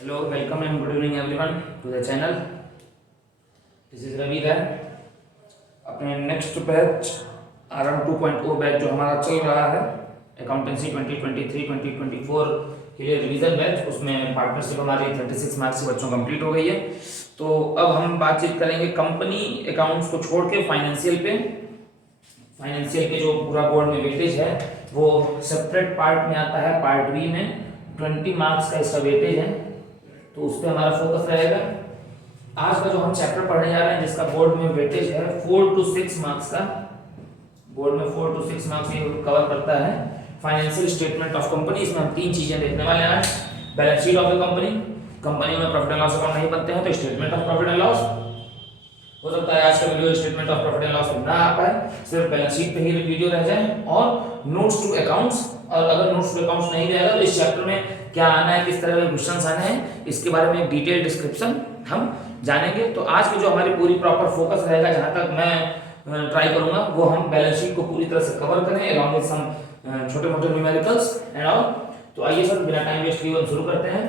Hello, welcome and good evening everyone to the channel. This is Ravi there. अपने next batch RM 2.0 batch जो हमारा चल रहा है अकाउंटेंसी 2023-2024 के लिए रिवीजन बैच, उसमें पार्टनरशिप हमारी 36 मार्क्स से बच्चों कंप्लीट हो गई है। तो अब हम बातचीत करेंगे कंपनी अकाउंट्स को छोड़ के फाइनेंशियल पे। फाइनेंशियल के जो पूरा बोर्ड में वेटेज है वो सेपरेट पार्ट में आता है, पार्ट बी में 20 मार्क्स का इसका वेटेज है, तो उस पर हमारा फोकस रहेगा। आज का जो हम चैप्टर पढ़ने जा रहे हैं जिसका बोर्ड में वेटेज है 4 to 6 मार्क्स का, बोर्ड में 4 to 6 मार्क्स ये कवर करता है फाइनेंशियल स्टेटमेंट ऑफ कंपनी। इसमें हम तीन चीजें देखने वाले हैं आज। Balance sheet of the company, company में प्रॉफिट एंड लॉस अकाउंट नहीं बनते हैं तो statement of profit and loss. हो सकता है आज का video statement of profit and loss ना आ पाए, सिर्फ बैलेंस शीट पे ही वीडियो रह जाए, और नोट्स टू अकाउंट्स। और अगर नोट्स टू अकाउंट्स नहीं रहेगा तो इस चैप्टर में क्या आना है, किस तरह के क्वेश्चंस आने हैं, इसके बारे में एक डिटेल डिस्क्रिप्शन हम जानेंगे। तो आज की जो हमारी पूरी प्रॉपर फोकस रहेगा, जहां तक मैं ट्राई करूंगा, वो हम बैलेंस शीट को पूरी तरह से कवर करें अलॉन्ग विद सम छोटे मोटे न्यूमेरिकल्स एंड ऑल। तो आइए सर, बिना टाइम वेस्ट किए हम शुरू करते हैं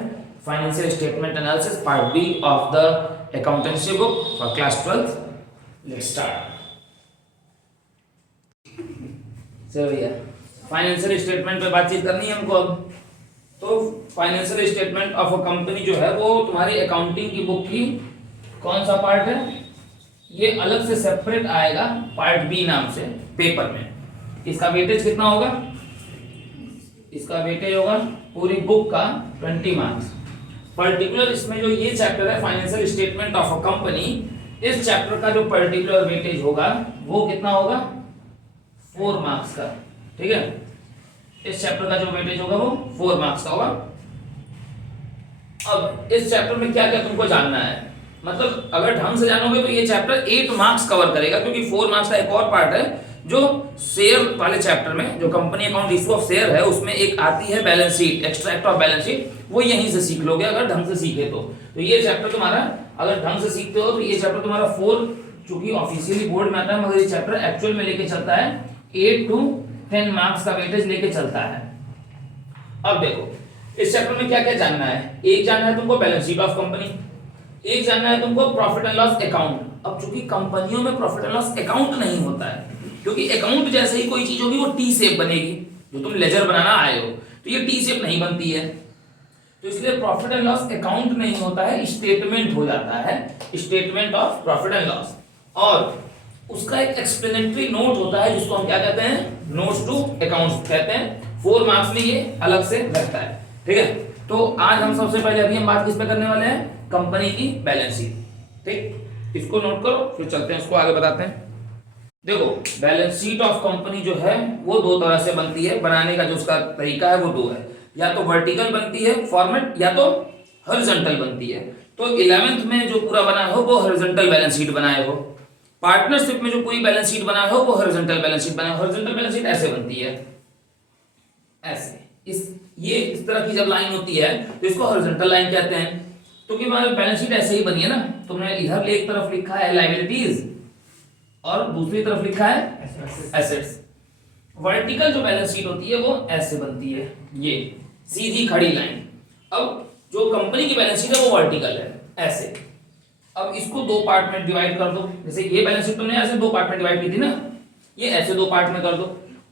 financial statement analysis part B of the accountancy book for class 12। Let's start. चलो भैया, फाइनेंशियल स्टेटमेंट पे बातचीत करनी है हमको अब। तो financial statement of a company जो है वो तुम्हारी अकाउंटिंग की बुक की कौन सा पार्ट है, ये अलग से सेपरेट आएगा पार्ट बी नाम से पेपर में। इसका वेटेज कितना होगा, इसका वेटेज होगा पूरी बुक का 20 मार्क्स। पर्टिकुलर इसमें जो ये चैप्टर है financial statement of a company, इस चैप्टर का जो पर्टिकुलर वेटेज होगा वो कितना होगा, 4 मार्क्स का। ठीक है, इस चैप्टर का जो वेटेज होगा वो 4 मार्क्स का होगा। अब इस चैप्टर में क्या क्या तुमको जानना है, मतलब अगर ढंग से जानोगे तो ये चैप्टर 8 मार्क्स कवर करेगा, क्योंकि 4 मार्क्स का एक और पार्ट है जो शेयर वाले चैप्टर में, जो company account issue of share है, उसमें एक आती है balance sheet, extract of balance sheet, वो यहीं से सीख लोगे अगर ढंग से सीखे तो ये चैप्टर तुम्हारा, अगर ढंग से सीखते हो तो ये चैप्टर तुम्हारा 4, चूंकि ऑफिशियली बोर्ड में आता है, मगर ये चैप्टर एक्चुअल में लेके चलता है 8 to 10 मार्क्स का वेटेज लेके चलता है। अब देखो इस चैप्टर में क्या क्या जानना है। एक जानना है तुमको बैलेंस शीट ऑफ कंपनी, एक जानना है तुमको प्रॉफिट एंड लॉस अकाउंट। अब चूंकि कंपनियों में प्रॉफिट एंड लॉस अकाउंट नहीं होता है, क्योंकि अकाउंट जैसे ही कोई चीज होगी वो टी शेप बनेगी, जो तुम लेजर बनाना आए हो तो ये टी शेप नहीं बनती है, तो इसलिए प्रॉफिट एंड लॉस अकाउंट नहीं होता है, स्टेटमेंट हो जाता है, statement of profit and loss. और उसका एक एक्सप्लेनेटरी नोट होता है जिसको हम क्या कहते हैं, नोट्स टू अकाउंट्स कहते हैं। 4 मार्क्स में ये अलग से रहता है। ठीक है, तो आज हम सबसे पहले अभी हम बात किस पे करने वाले हैं, कंपनी की बैलेंस शीट। ठीक, इसको नोट करो, फिर चलते हैं इसको आगे बताते हैं। देखो बैलेंस शीट ऑफ कंपनी जो है वो 2 तरह से बनती है, बनाने का जो उसका तरीका है वो 2 है, या तो वर्टिकल बनती है फॉर्मेट, या तो हॉरिजॉन्टल बनती है। तो 11th में जो पूरा बना हो वो हॉरिजॉन्टल बैलेंस शीट बनाए हो, पार्टनरशिप में जो पूरी बैलेंस शीट बना हो वो हॉरिजॉन्टल बैलेंस शीट बना। हॉरिजॉन्टल बैलेंस शीट ऐसे बनती है, ऐसे इस तरह की जब लाइन होती है तो इसको हॉरिजॉन्टल लाइन कहते हैं। तो कि हमारी बैलेंस शीट ऐसे ही बनी है ना, तुमने इधर एक तरफ लिखा है लायबिलिटीज और दूसरी तरफ लिखा है एसेट्स। वर्टिकल जो बैलेंस शीट होती है वो ऐसे बनती है, ये सीधी खड़ी लाइन। अब जो कंपनी की बैलेंस शीट है वो वर्टिकल है, ऐसे। अब इसको 2 पार्ट में डिवाइड कर दो, जैसे ये बैलेंस शीट तुमने ऐसे 2 पार्ट में डिवाइड की थी ना, ये ऐसे 2 पार्ट में कर दो।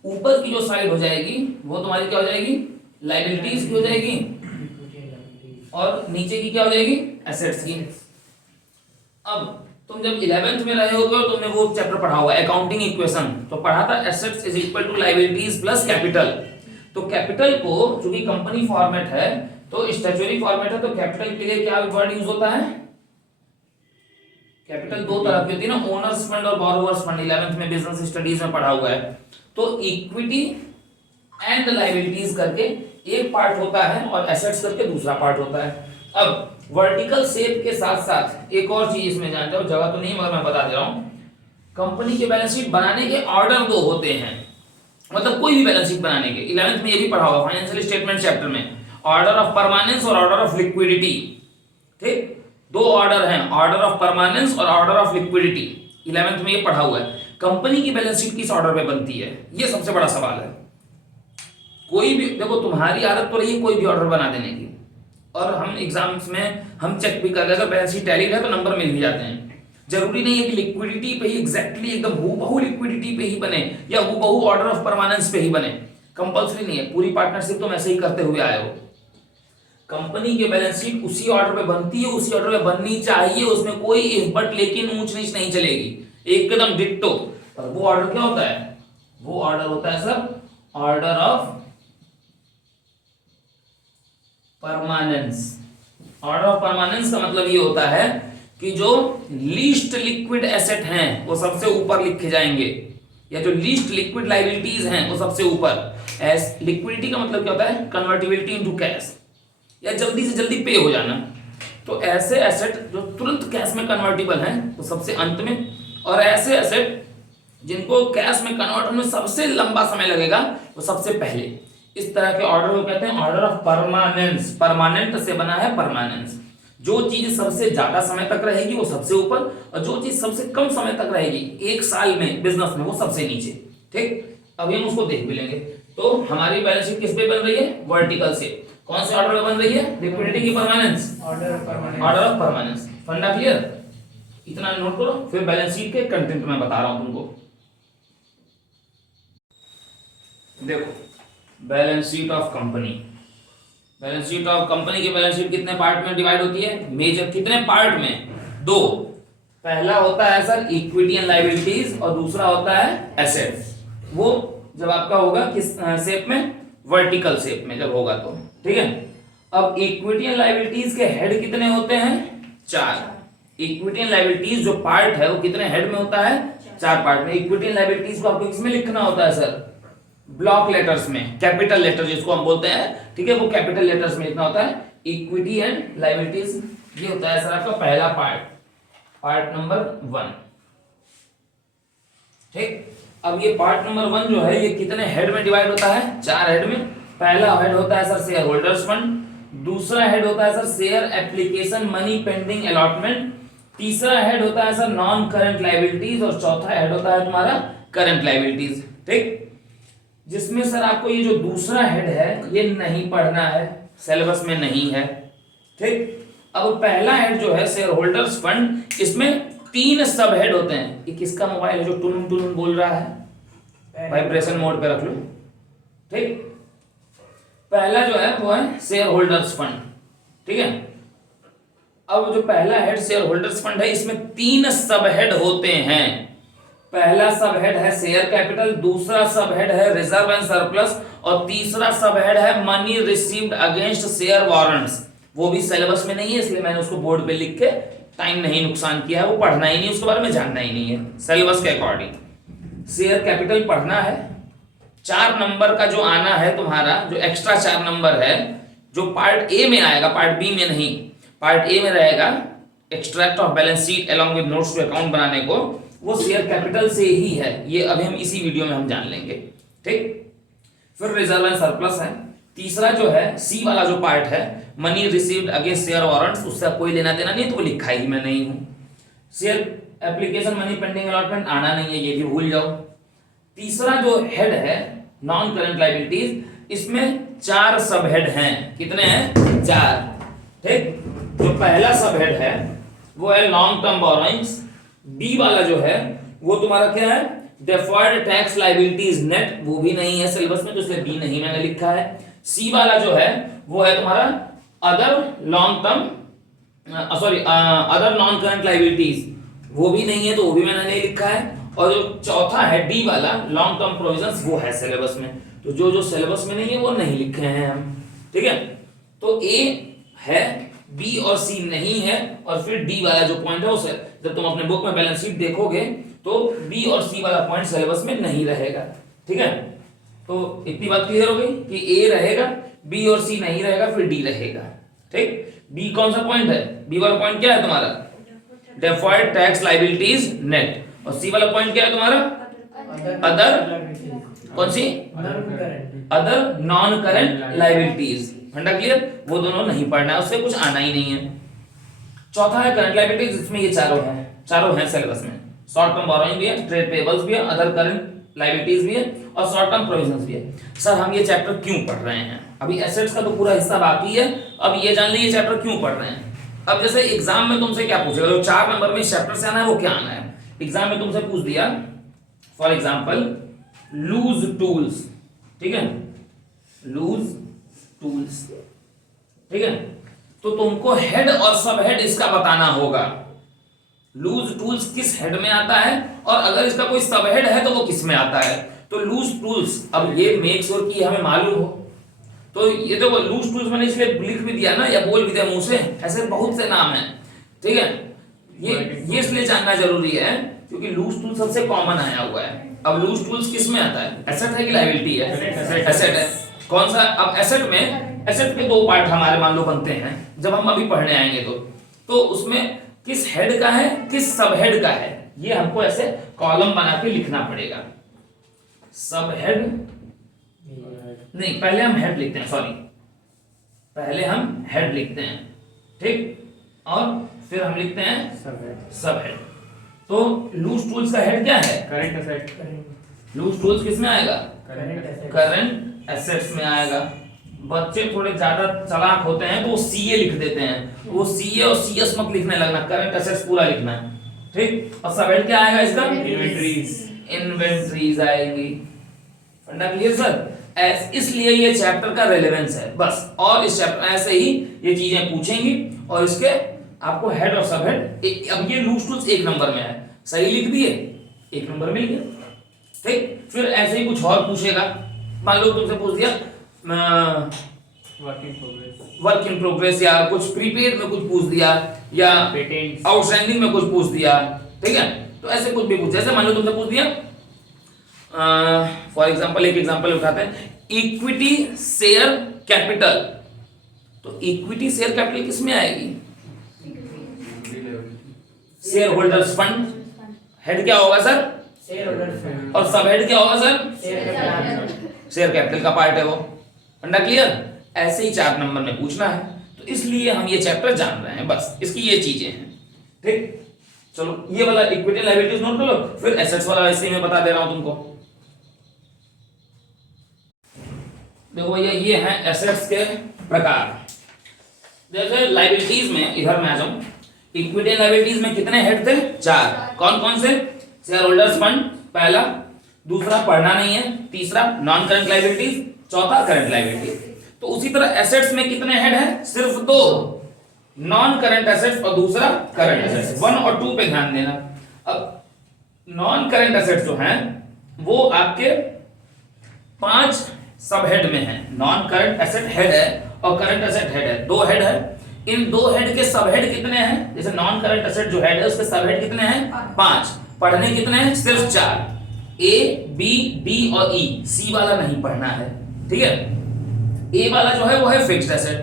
ऊपर की जो साइड हो जाएगी वो तुम्हारी क्या हो जाएगी, लायबिलिटीज की हो जाएगी, और नीचे की क्या हो जाएगी, एसेट्स की। अब तुम जब 11th में रहे होगे तुमने वो चैप्टर पढ़ा होगा अकाउंटिंग इक्वेशन, तो पढ़ा था assets is equal to liabilities plus capital. तो कैपिटल को, चूंकि कंपनी फॉर्मेट है तो स्टैट्यूटरी फॉर्मेट है, तो कैपिटल के लिए क्या वर्ड यूज होता है, कैपिटल 2 तरह की होती है ना, ओनर्स फंड और बोरोवर्स फंड, 11th में बिजनेस स्टडीज में पढ़ा हुआ है। तो इक्विटी एंड लायबिलिटीज करके एक पार्ट होता है और एसेट्स करके दूसरा पार्ट होता है। अब वर्टिकल शेप के साथ साथ एक और चीज इसमें जानते हो, जगह तो नहीं मगर मैं बता दे रहा हूं, कंपनी के बैलेंस शीट बनाने के ऑर्डर 2 होते हैं, मतलब कोई भी बैलेंस शीट बनाने के। 11th में ये भी पढ़ा होगा फाइनेंशियल स्टेटमेंट चैप्टर में, ऑर्डर ऑफ परमानेंस और ऑर्डर ऑफ लिक्विडिटी। ठीक, 2 ऑर्डर हैं, ऑर्डर ऑफ परमानेंस और ऑर्डर ऑफ लिक्विडिटी। 11th में ये पढ़ा हुआ है। कंपनी की बैलेंस शीट किस ऑर्डर पे बनती है, ये सबसे बड़ा सवाल है। कोई भी देखो, तुम्हारी आदत तो रही है कोई भी ऑर्डर बना देने की, और हम एग्जाम्स में हम चेक भी कर रहे हैं, अगर बैलेंस शीट टैली है तो नंबर मिल भी जाते हैं। जरूरी नहीं है कि लिक्विडिटी पे ही एग्जैक्टली एकदम हूबहू लिक्विडिटी पे ही बने या हूबहू ऑर्डर ऑफ परमानेंस पे ही बने, कंपल्सरी नहीं है। पूरी पार्टनरशिप तो ऐसे ही करते हुए आए हो। कंपनी की बैलेंस शीट उसी ऑर्डर पे बनती है, उसी ऑर्डर पे बननी चाहिए, उसमें कोई इफ बट लेकिन ऊंच नीच नहीं चलेगी, एकदम डिट्टो। पर वो ऑर्डर क्या होता है? वो ऑर्डर होता है sir order of permanence. Order of permanence का मतलब ये होता है कि जो लीस्ट लिक्विड एसेट हैं वो सबसे ऊपर लिखे जाएंगे, या जो लीस्ट लिक्विड लायबिलिटीज हैं वो सबसे ऊपर। एस लिक्विडिटी का मतलब क्या होता है? कन्वर्टिबिलिटी इनटू कैश, या जल्दी से जल्दी पे हो जाना। तो ऐसे एसेट जो तुरंत कैश में कन्वर्टिबल हैं वो सबसे अंत में, और ऐसे एसेट जिनको कैश में कन्वर्ट होने में सबसे लंबा समय लगेगा वो सबसे पहले। इस तरह के ऑर्डर को कहते हैं ऑर्डर ऑफ परमानेंस। परमानेंट से बना है परमानेंस। जो चीज सबसे ज्यादा समय तक रहेगी वो सबसे ऊपर, और जो चीज सबसे कम समय तक रहेगी एक साल में बिजनेस में वो सबसे नीचे। ठीक, अभी हम उसको देख भी लेंगे। तो हमारी बैलेंस शीट किस पे बन रही है? वर्टिकल से। कौन से ऑर्डर में बन रही है? लिक्विडिटी की परमानेंस, ऑर्डर ऑफ परमानेंस। फंडा क्लियर? इतना नोट करो, फिर बैलेंस शीट के कंटेंट में बता रहा हूं तुमको। देखो, balance sheet of company. Balance sheet of company की बैलेंस शीट कितने पार्ट में डिवाइड होती है? मेजर कितने पार्ट में? दो। पहला होता है सर इक्विटी एंड लायबिलिटीज, और दूसरा होता है एसेट्स। वो जब आपका होगा किस शेप में? वर्टिकल शेप में जब होगा तो। ठीक है, अब इक्विटी एंड लायबिलिटीज के हेड कितने होते हैं? 4। इक्विटी एंड लायबिलिटीज जो पार्ट है वो कितने हेड में होता है? 4 पार्ट में। इक्विटी एंड लायबिलिटीज को आपको किसमें लिखना होता है सर? ब्लॉक लेटर्स में, कैपिटल लेटर जिसको हम बोलते हैं। ठीक है, वो कैपिटल लेटर्स में लिखना होता है। इक्विटी एंड लायबिलिटीज ये होता है सर आपका पहला पार्ट, पार्ट नंबर 1। ठीक, अब ये पार्ट नंबर 1 जो है ये कितने हेड में डिवाइड होता है? 4 हेड में। पहला हेड होता है सर शेयर होल्डर्स फंड, दूसरा हेड होता है sir share application money pending allotment, तीसरा हेड होता है सर नॉन करंट लायबिलिटीज, और चौथा हेड होता है तुम्हारा करंट लायबिलिटीज। ठीक, जिसमें सर आपको ये जो दूसरा हेड है ये नहीं पढ़ना है, सिलेबस में नहीं है। ठीक, अब पहला हेड जो है शेयर होल्डर्स फंड, इसमें 3 सब हेड होते हैं। ये किसका मोबाइल है जो टुन टुन बोल रहा है? वाइब्रेशन मोड पे रख लो। ठीक, पहला जो है वो है शेयर होल्डर्स फंड। ठीक है, अब जो पहला हेड शेयर होल्डर्स फंड है इसमें 3 सब हेड होते हैं। पहला सब हेड है शेयर कैपिटल, दूसरा सब हेड है रिजर्व एंड सरप्लस, और तीसरा सब हेड है money received against share warrants. वो भी सिलेबस में नहीं है, इसलिए मैंने उसको बोर्ड पे लिख के टाइम नहीं नुकसान किया है। वो पढ़ना ही नहीं, उसके बारे में जानना ही नहीं है सिलेबस के अकॉर्डिंग। शेयर कैपिटल पढ़ना है। 4 नंबर का जो आना है तुम्हारा, जो एक्स्ट्रा 4 नंबर है, जो पार्ट ए में आएगा, पार्ट बी में नहीं। पार्ट ए में रहेगा extract of balance sheet along with notes to account बनाने को, वो शेयर कैपिटल से ही है। ये अभी हम इसी वीडियो में हम जान लेंगे। ठीक, फिर रिजर्व एंड सरप्लस है। तीसरा जो है सी वाला जो पार्ट है money received against share warrants, उससे कोई लेना देना नहीं, तो वो लिखा ही मैं नहीं हूं। Share application money pending allotment आना नहीं है, ये भी भूल जाओ। तीसरा जो हेड है नॉन करंट लायबिलिटीज, इसमें 4 सब हेड हैं। कितने हैं? 4। ठीक, जो पहला सब हेड है वो है लॉन्ग टर्म बोरोइंग्स। बी वाला जो है वो तुम्हारा क्या है? डेफर्ड टैक्स लायबिलिटीज नेट, वो भी नहीं है सिलेबस में, तो इसलिए बी नहीं मैंने लिखा है। सी वाला जो है वो है तुम्हारा other long term sorry other non current liabilities, वो भी नहीं है, तो वो भी मैंने नहीं लिखा है। और जो चौथा है डी वाला लॉन्ग टर्म प्रोविजंस, वो है सिलेबस में। तो जो जो सिलेबस में नहीं है वो नहीं लिखे हैं हम। ठीक है, तो ए है, बी और सी नहीं है, और फिर डी वाला जो पॉइंट है उसे जब तुम अपने बुक में बैलेंस शीट देखोगे तो बी और सी वाला पॉइंट सिलेबस में नहीं रहेगा। ठीक है, तो इतनी बात क्लियर हो गई कि ए रहेगा, बी और सी नहीं रहेगा, फिर डी रहेगा। ठीक, बी कौन सा पॉइंट है? बी वाला पॉइंट क्या है तुम्हारा? Deferred tax liabilities net. और सी वाला पॉइंट क्या है तुम्हारा? अदर, कौन सी? Other non current liabilities. फंडा क्लियर? वो दोनों नहीं पढ़ना है, उससे कुछ आना ही नहीं है। चौथा है करंट लायबिलिटीज, इसमें ये चारों हैं सिलेबस में। शॉर्ट टर्म बोरोइंग भी है, ट्रेड पेबल्स भी है, अदर करंट लायबिलिटीज भी है और शॉर्ट टर्म प्रोविजंस भी है। सर हम ये चैप्टर क्यों पढ़ रहे हैं? अभी एसेट्स का तो पूरा हिस्सा बाकी है, अब ये जान लीजिए चैप्टर क्यों पढ़ रहे हैं। अब जैसे एग्जाम में तुमसे क्या पूछेगा, जो 4 नंबर में इस चैप्टर से आना है वो क्या आना है। एग्जाम में तुमसे पूछ दिया फॉर एग्जाम्पल लूज टूल्स, ठीक है, लूज टूल्स, ठीक है, तो तुमको हेड और सब हेड इसका बताना होगा। लूज टूल्स किस हेड में आता है और अगर इसका कोई सब हेड है तो वो किस में आता है। तो लूज टूल्स, अब ये मेक श्योर की हमें मालूम हो, तो ये देखो लूज टूल्स मैंने इसलिए लिख भी दिया ना या बोल भी दिया मुंह से, ऐसे बहुत से नाम हैं, ठीक है, ये इसलिए जानना जरूरी है क्योंकि लूज टूल सबसे कॉमन आया हुआ है। अब लूज टूल्स किस में आता है, एसेट है कि लायबिलिटी है? एसेट है। कौन सा? अब एसेट में, एसेट के 2 पार्ट हमारे मान लो बनते हैं जब हम अभी पढ़ने आएंगे तो उसमें किस हेड का है किस सब हेड का है, ये हमको ऐसे कॉलम बना के लिखना पड़ेगा। सब हेड नहीं, पहले हम हेड लिखते हैं, सॉरी, पहले हम हेड लिखते हैं, ठीक, और फिर हम लिखते हैं सब हेड। तो लूज टूल्स का हेड क्या है? Current asset. लूज टूल्स किस में आएगा? करंट एसेट्स में आएगा। बच्चे थोड़े ज्यादा चालाक होते हैं तो वो सीए लिख देते हैं, वो सीए और सीएस मत लिखने लगना, करंट एसेट्स पूरा लिखना है, ठीक। और सब हेड क्या आएगा इसका? इन्वेंटरीज आएंगी। फंडा क्लियर सर? इसलिए ये चैप्टर का रेलेवेंस है बस, और इस चैप्टर ऐसे ही ये चीजें पूछेंगी और इसके आपको हेड और सब हेड। अब ये लूज टूल्स 1 नंबर में है, सही लिख दिए, 1 नंबर मिल गया, ठीक। फिर ऐसे ही कुछ और पूछेगा, मान लो तुमसे पूछ दिया वर्क इन प्रोग्रेस या कुछ प्रीपेड में कुछ पूछ दिया या आउटस्टैंडिंग में कुछ पूछ दिया, ठीक है, तो ऐसे कुछ भी पूछ, जैसे मान लो तुमसे पूछ दिया फॉर एग्जांपल, एक एग्जांपल उठाते हैं, इक्विटी शेयर कैपिटल, तो इक्विटी शेयर कैपिटल किस में आएगी? Share holders fund. हेड क्या होगा सर? Share holders fund. और सब हेड क्या होगा सर? शेयर कैपिटल का पार्ट है वो। फंडा क्लियर? ऐसे ही 4 नंबर में पूछना है, तो इसलिए हम ये चैप्टर जान रहे हैं, बस इसकी ये चीजें हैं, ठीक। चलो ये वाला इक्विटी लायबिलिटीज नोट कर लो, फिर एसेट्स वाला वैसे ही मैं बता दे रहा हूं तुमको। देखो भैया ये हैं एसेट्स के प्रकार। जैसे लायबिलिटीज में इधर मैं आ जाऊं, इक्विटी लायबिलिटीज में कितने हेड थे? 4। कौन कौन से? शेयर होल्डर्स फंड पहला, दूसरा पढ़ना नहीं है, तीसरा नॉन करंट लायबिलिटीज, चौथा करंट लायबिलिटीज। तो उसी तरह एसेट्स में कितने हेड हैं? सिर्फ 2, नॉन करंट एसेट्स और दूसरा करंट एसेट्स। 1 और 2 पे ध्यान देना। अब नॉन करंट एसेट्स जो हैं वो आपके 5 सब हेड में है। नॉन करंट एसेट हेड है और करंट एसेट हेड है, 2 हेड है। इन 2 हेड के सब हेड कितने हैं? जैसे नॉन करंट एसेट जो हेड है उसके सब हेड कितने हैं? 5। पढ़ने कितने हैं? सिर्फ 4, ए बी डी और ई। सी वाला नहीं पढ़ना है, ठीक है। ए वाला जो है वो है फिक्स्ड एसेट।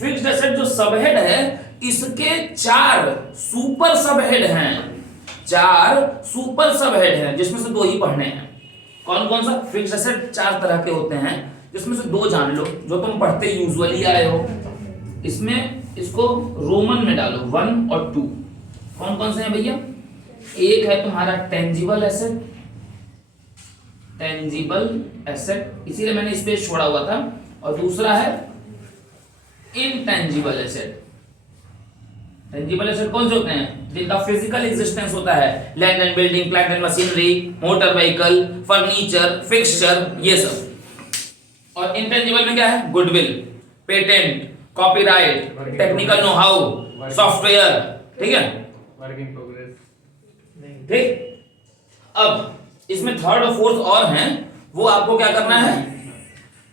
फिक्स्ड एसेट जो सब हेड है इसके 4 सुपर सब हेड हैं, 4 सुपर सब हेड हैं, जिसमें से 2 ही पढ़ने हैं। कौन कौन सा? फिक्स्ड एसेट 4 तरह के होते हैं, जिसमें से 2 जान लो जो तुम पढ़ते यूजुअली आए हो। इसमें इसको रोमन में डालो 1 और 2। कौन कौन से हैं भैया? एक है तुम्हारा टेंजिबल एसेट, टेंजिबल एसेट, इसीलिए मैंने स्पेस छोड़ा हुआ था, और दूसरा है इनटेंजिबल एसेट। टेंजिबल एसेट कौन से होते हैं? जिनका फिजिकल एग्जिस्टेंस होता है, land and building, plant and machinery, motor vehicle, furniture, fixture, ये सब। और इनटेंजिबल में क्या है? Goodwill, patent, copyright, technical know how, software, ठीक है, वर्क इन प्रोग्रेस, ठीक। अब इसमें 3rd और 4th और हैं, वो आपको क्या करना है?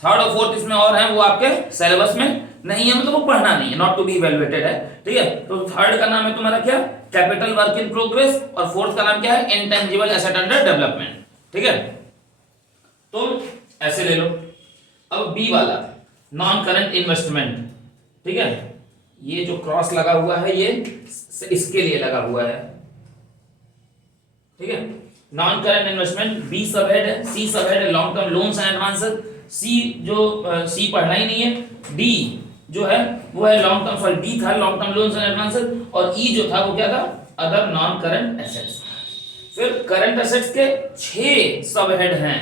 3rd और 4th इसमें और हैं, वो आपके सिलेबस में नहीं है, मतलब वो पढ़ना नहीं है, नॉट टू बी इवैल्यूएटेड है, ठीक है। तो 3rd का नाम है तुम्हारा क्या? कैपिटल वर्क इन प्रोग्रेस, और 4th का नाम क्या है? इनटेंजिबल एसेट अंडर डेवलपमेंट, ठीक है। तो ऐसे ले लो। अब बी वाला नॉन करंट इन्वेस्टमेंट, ठीक है, ये जो क्रॉस लगा हुआ है ये इसके लिए लगा हुआ है, ठीक है। Non current investment B sub head है, सी सब हेड है long term loans and advances. C जो सी पढ़ना ही नहीं है। डी जो है वो है लॉन्ग टर्म, सॉरी डी था long term loans and advances, और ई जो था वो क्या था? Other non current assets. फिर करंट एसेट्स के 6 सब हेड हैं।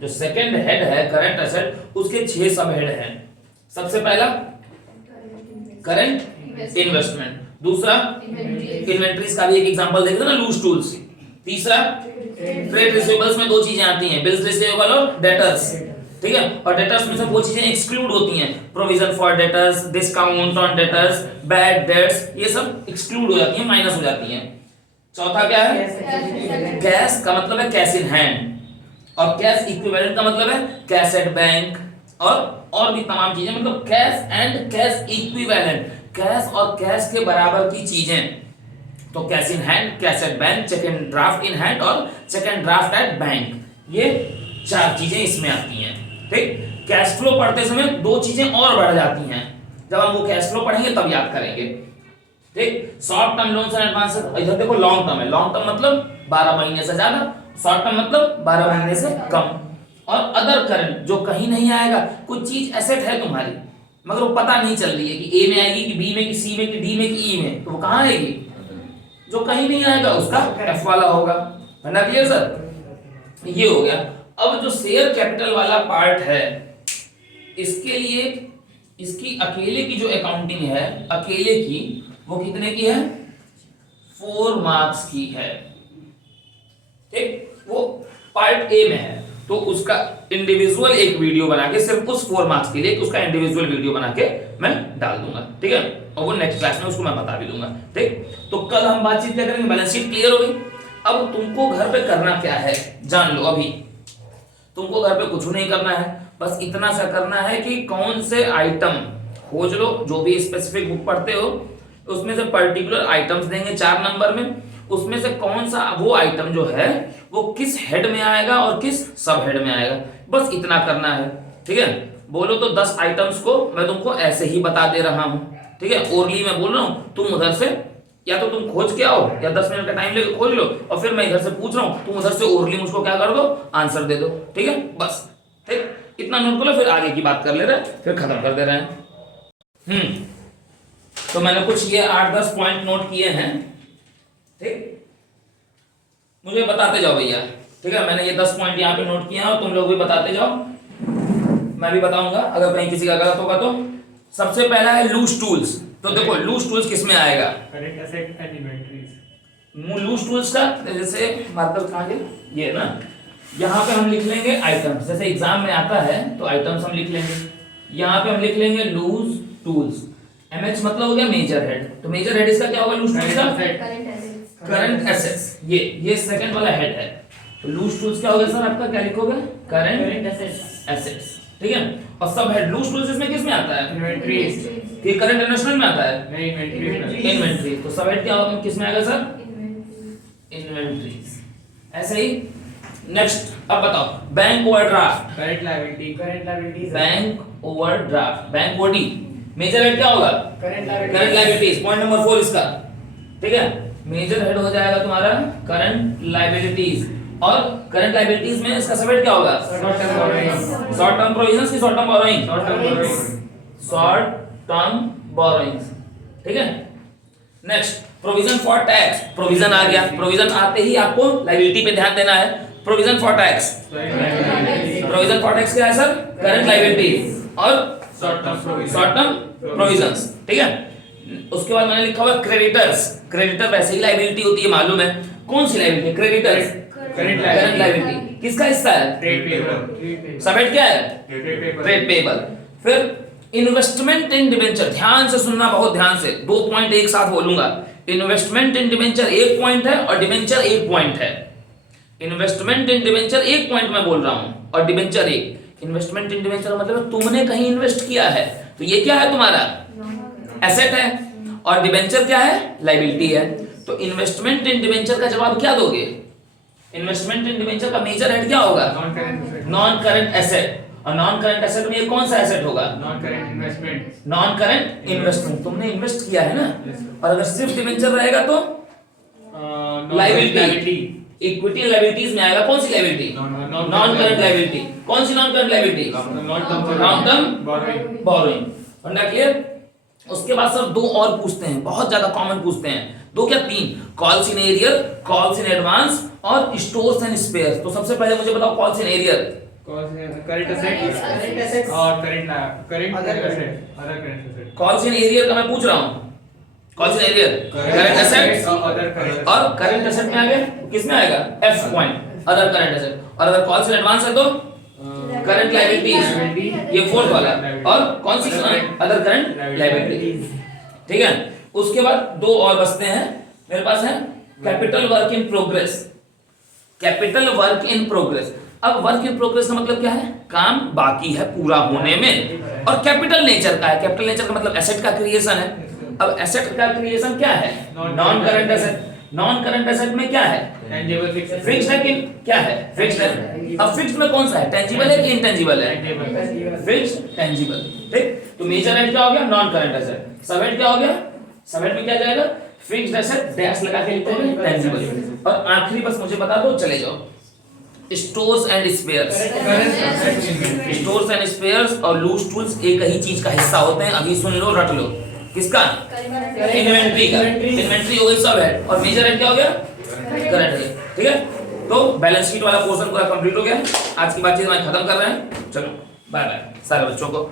जो सेकंड हेड है करंट एसेट उसके 6 सब हेड हैं। सबसे पहला करंट इन्वेस्टमेंट, दूसरा इन्वेंट्रीज का भी एक एग्जांपल देख लो ना, लूज टूल्स। तीसरा ट्रेड रिसीवेबल्स में 2 चीजें आती हैं, बिल्स रिसीवेबल और डेटर्स, ठीक है। और डेटर्स में से वो चीजें एक्सक्लूड होती हैं, provision for debtors, discount on debtors, bad debts, ये सब एक्सक्लूड हो जाती हैं, माइनस हो जाती हैं। चौथा क्या है? कैश का मतलब है कैश इन हैंड, और कैश इक्विवेलेंट का मतलब है कैश एट बैंक, और भी तमाम चीजें, मतलब cash and cash equivalent, cash और कैश के बराबर की चीजें। तो cash in hand, cash at bank, cheque in draft in hand और cheque and draft at bank, ये 4 चीजें इसमें आती हैं, ठीक। कैश फ्लो पढ़ते समय 2 चीजें और बढ़ जाती हैं, जब हम वो कैश फ्लो पढ़ेंगे तब याद करेंगे, ठीक। Short term loans and advance, इधर देखो लॉन्ग टर्म है, लॉन्ग टर्म मतलब 12 महीने से ज्यादा, शॉर्ट टर्म मतलब 12 महीने से कम। और अदर करंट जो कहीं नहीं आएगा, कुछ चीज एसेट है तुम्हारी मगर वो पता नहीं चल रही है कि ए में आएगी कि बी में कि सी में कि डी में कि ई में, तो वो कहां आएगी? जो कहीं नहीं आएगा उसका एफ वाला होगा, है ना क्लियर सर? ये हो गया। अब जो शेयर कैपिटल वाला पार्ट है, इसके लिए इसकी अकेले की जो अकाउंटिंग है, अकेले की, वो कितने की है? 4 मार्क्स की है, ठीक। वो पार्ट ए में है, तो उसका इंडिविजुअल एक वीडियो बना के सिर्फ उस 4 मार्क्स के लिए उसका इंडिविजुअल वीडियो बना के मैं डाल दूंगा, ठीक है। और वो नेक्स्ट क्लास में उसको मैं बता भी दूंगा, ठीक। तो कल हम बातचीत क्या करेंगे? बैलेंस शीट क्लियर हो गई। अब तुमको घर पे करना क्या है जान लो। अभी तुमको घर पे कुछ नहीं करना है, बस इतना सा करना है कि कौन से आइटम खोज लो, जो भी स्पेसिफिक बुक पढ़ते हो उसमें से पर्टिकुलर आइटम्स देंगे 4 नंबर में, उसमें से कौन सा वो आइटम जो है वो किस हेड में आएगा और किस सब हेड में आएगा, बस इतना करना है, ठीक है। बोलो तो 10 आइटम्स को मैं तुमको ऐसे ही बता दे रहा हूं, ठीक है। ओरली मैं बोल रहा हूं, तुम उधर से या तो तुम खोज के आओ या 10 मिनट का टाइम लेके खोज लो, और फिर मैं इधर से पूछ रहा हूं, तुम उधर से ओरली मुझको क्या कर दो, आंसर दे दो, ठीक है। बस ठीक, इतना नोट कर लो, फिर आगे की बात कर ले रहे हैं, फिर खत्म कर दे रहे हैं। तो मैंने कुछ ये 8-10 पॉइंट नोट किए हैं, ठीक। मुझे बताते जाओ भैया, ठीक है। मैंने ये 10 पॉइंट यहाँ पे नोट किए हैं और तुम लोग भी बताते जाओ, मैं भी बताऊंगा अगर कहीं किसी का गलत होगा तो। सबसे पहला है लूज टूल्स। तो देखो लूज टूल्स किस में आएगा? Current asset and inventories. Loose tools का जैसे मार्कर कहाँ गए, ये ना, यहाँ पे हम लिख लेंगे आइटम्स, जैसे एग्जाम में आता है तो आइटम्स हम लिख लेंगे, यहाँ पे हम लिख लेंगे लूज टूल्स। एमएच मतलब हो गया मेजर हेड, तो मेजर हेड इसका क्या होगा? लूज टूल्स का करंट एसेट्स, ये सेकंड वाला हेड है। तो लूज टूल्स क्या हो गया सर आपका, क्या लिखोगे? करंट एसेट्स, ठीक है। और सब हेड लूज टूल्स इसमें किस में आता है? इन्वेंटरीज। ये करंट इन्वेस्टमेंट में आता है? नहीं, इन्वेंटरीज। इन्वेंट्री। तो सब हेड क्या होगा, किस में आएगा सर? इन्वेंट्रीज। ऐसे ही नेक्स्ट, अब बताओ bank overdraft, current liabilities. Bank overdraft, bank OD, major head क्या होगा? Current liabilities. पॉइंट नंबर 4 इसका, ठीक है। मेजर हेड हो जाएगा तुम्हारा करंट लायबिलिटीज, और करंट लायबिलिटीज में इसका सब हेड क्या होगा? Short term borrowings. Short term provisions की short term borrowing, short term borrowings, ठीक है। Next provision for tax, provision आ गया, प्रोविजन आते ही आपको लायबिलिटी पे ध्यान देना है। Provision for tax, provision for tax क्या है सर? करंट लायबिलिटी और शॉर्ट टर्म प्रोविजंस, ठीक है। उसके बाद मैंने लिखा हुआ क्रेडिटर्स। क्रेडिटर वैसे ही लायबिलिटी होती है, मालूम है। कौन सी लायबिलिटी? Creditors, current liability. किसका हिस्सा है? Trade payable. सब हेड क्या है? Trade payable. फिर इन्वेस्टमेंट इन डिबेंचर, ध्यान से सुनना, बहुत ध्यान से, 2 पॉइंट एक साथ बोलूंगा। इन्वेस्टमेंट इन डिबेंचर 1 पॉइंट है और डिबेंचर 1 पॉइंट है। इन्वेस्टमेंट इन डिबेंचर 1 पॉइंट मैं बोल रहा हूं और डिबेंचर 1। इन्वेस्टमेंट इन डिबेंचर मतलब तुमने कहीं इन्वेस्ट किया है, तो ये क्या है तुम्हारा? एसेट है, और डिबेंचर क्या है? लायबिलिटी है। तो इन्वेस्टमेंट इन डिबेंचर का जवाब क्या दोगे? इन्वेस्टमेंट इन डिबेंचर का मेजर हेड क्या होगा? Non current asset. और नॉन करंट एसेट में ये कौन सा एसेट होगा? Non current investment. Non current investment, तुमने इन्वेस्ट किया है ना। और अगर सिर्फ डिबेंचर रहेगा तो लायबिलिटी, इक्विटी लायबिलिटीज में आएगा। कौन सी लायबिलिटी? Non current liability. कौन सी non current liability? Long term borrowing. वरना क्लियर? उसके बाद सर दो और पूछते हैं, बहुत ज्यादा कॉमन पूछते हैं, दो क्या तीन, calls in arrear, calls in advance और स्टोर्स एंड स्पेयर्स। तो सबसे पहले मुझे बताओ calls in arrear, current asset और current asset, other current asset. Calls in arrear का मैं पूछ रहा हूं, calls in arrear current asset और करंट एसेट में आ गया, किसमें आएगा F point other current asset, और अगर कॉल्स इन एडवांस है तो करंट लायबिलिटीज, ये फोर्थ वाला, और कौन सी अदर करंट लायबिलिटीज, ठीक है। उसके बाद दो और बचते हैं मेरे पास है capital work in progress, capital work in progress. अब वर्क इन प्रोग्रेस का मतलब क्या है, काम बाकी है पूरा होने में, और कैपिटल नेचर का है, कैपिटल नेचर का मतलब एसेट का क्रिएशन है। अब एसेट का क्रिएशन क्या है, non current asset, non current asset में क्या है, टेंजिबल फिक्स्ड है कि क्या है, फिक्स्ड है। अब फिक्स्ड में कौन सा है, टेंजिबल है कि इंटेंजिबल है, फिक्स्ड टेंजिबल, ठीक। तो मेजर हेड क्या हो गया, नॉन करंट एसेट, सब हेड क्या हो गया, सब हेड में क्या जाएगा, फिक्स्ड एसेट डैश लगा के लिखते हैं टेंजिबल, और आखिरी बस मुझे बता दो चले जाओ, stores and spheres. Stores and spheres और लूज टूल्स एक ही चीज का हिस्सा होते हैं, अभी सुन लो रट लो, किसका, इन्वेंट्री का, इन्वेंट्री हो गई सब है, और मेजर हेड क्या हो गया, करंट है, ठीक है। तो बैलेंस शीट वाला पोर्शन पूरा कंप्लीट हो गया, आज की बातचीत हम खत्म कर रहे हैं, चलो बाय बाय सारे बच्चों को।